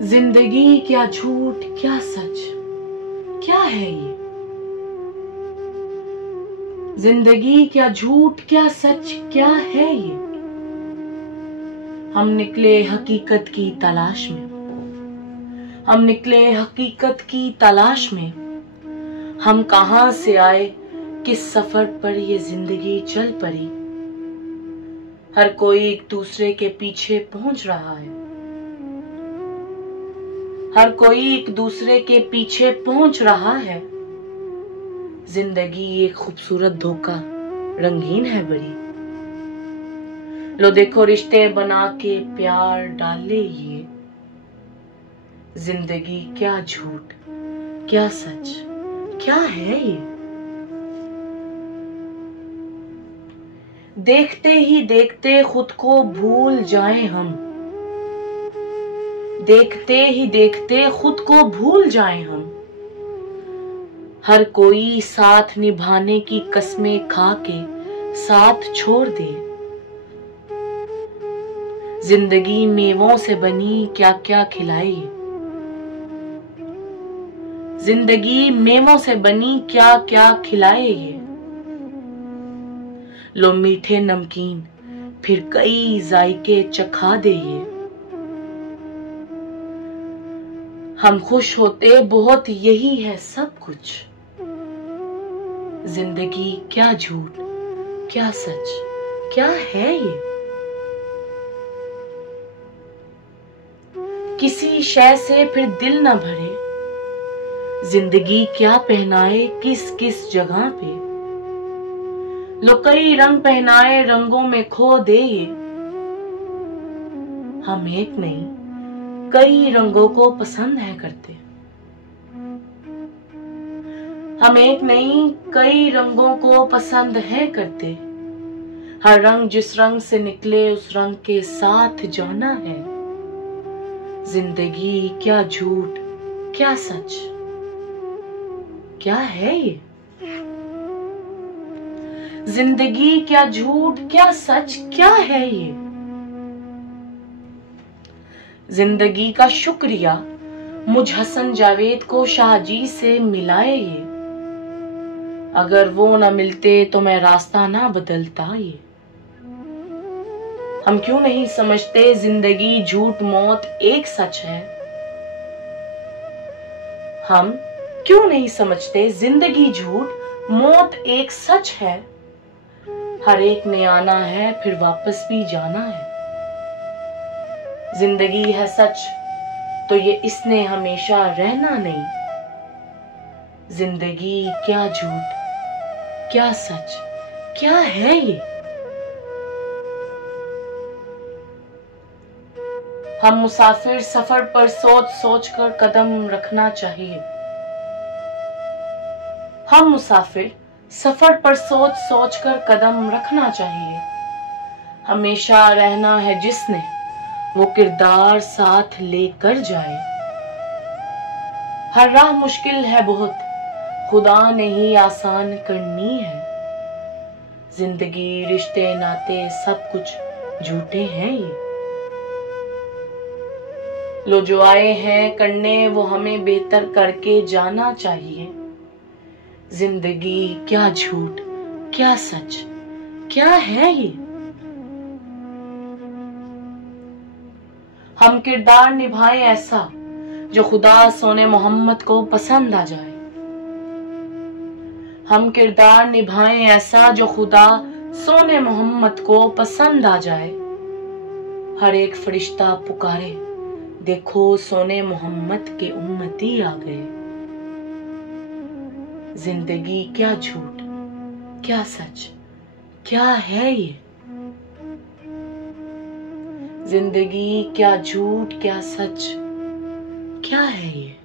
जिंदगी क्या झूठ क्या सच, क्या है ये? जिंदगी क्या झूठ क्या सच, क्या है ये? हम निकले हकीकत की तलाश में, हम निकले हकीकत की तलाश में। हम कहां से आए, किस सफर पर ये जिंदगी चल पड़ी। हर कोई एक दूसरे के पीछे पहुंच रहा है, हर कोई एक दूसरे के पीछे पहुंच रहा है। जिंदगी एक खूबसूरत धोखा, रंगीन है बड़ी। लो देखो रिश्ते बना के प्यार डाले ये। जिंदगी क्या झूठ क्या सच, क्या है ये? देखते ही देखते खुद को भूल जाएं हम, देखते ही देखते खुद को भूल जाएं हम। हर कोई साथ निभाने की कस्में खा के साथ छोड़ दे। जिंदगी मेवों से बनी क्या क्या खिलाई, जिंदगी मेवों से बनी क्या क्या खिलाए ये। लो मीठे नमकीन फिर कई जायके चखा दे ये। हम खुश होते बहुत यही है सब कुछ। जिंदगी क्या झूठ क्या सच, क्या है ये? किसी शय से फिर दिल न भरे। जिंदगी क्या पहनाए किस किस जगह पे। लो कई रंग पहनाए रंगों में खो दे ये। हम एक नहीं कई रंगों को पसंद है करते। हम एक नहीं कई रंगों को पसंद है करते। हर रंग जिस रंग से निकले उस रंग के साथ जाना है। जिंदगी क्या झूठ क्या सच, क्या है ये? जिंदगी क्या झूठ क्या सच, क्या है ये? जिंदगी का शुक्रिया मुझ हसन जावेद को शाहजी से मिलाए ये। अगर वो न मिलते तो मैं रास्ता ना बदलता ये। हम क्यों नहीं समझते जिंदगी झूठ मौत एक सच है। हम क्यों नहीं समझते जिंदगी झूठ मौत एक सच है। हर एक ने आना है फिर वापस भी जाना है। जिंदगी है सच तो ये इसने हमेशा रहना नहीं। जिंदगी क्या झूठ क्या सच, क्या है ये? हम मुसाफिर सफर पर सोच सोच कर कदम रखना चाहिए। हम मुसाफिर सफर पर सोच सोच कर कदम रखना चाहिए। हमेशा रहना है जिसने वो किरदार साथ लेकर जाए। हर राह मुश्किल है बहुत, खुदा ने ही आसान करनी है। जिंदगी रिश्ते नाते सब कुछ झूठे हैं ये। लो जो आए हैं करने वो हमें बेहतर करके जाना चाहिए। जिंदगी क्या झूठ क्या सच, क्या है ये? हम किरदार निभाएं ऐसा जो खुदा सोने मोहम्मद को पसंद आ जाए। हम किरदार निभाएं ऐसा जो खुदा सोने मोहम्मद को पसंद आ जाए। हर एक फरिश्ता पुकारे देखो सोने मोहम्मद के उम्मती आ गए। जिंदगी क्या झूठ क्या सच, क्या है ये? जिंदगी क्या झूठ क्या सच, क्या है ये?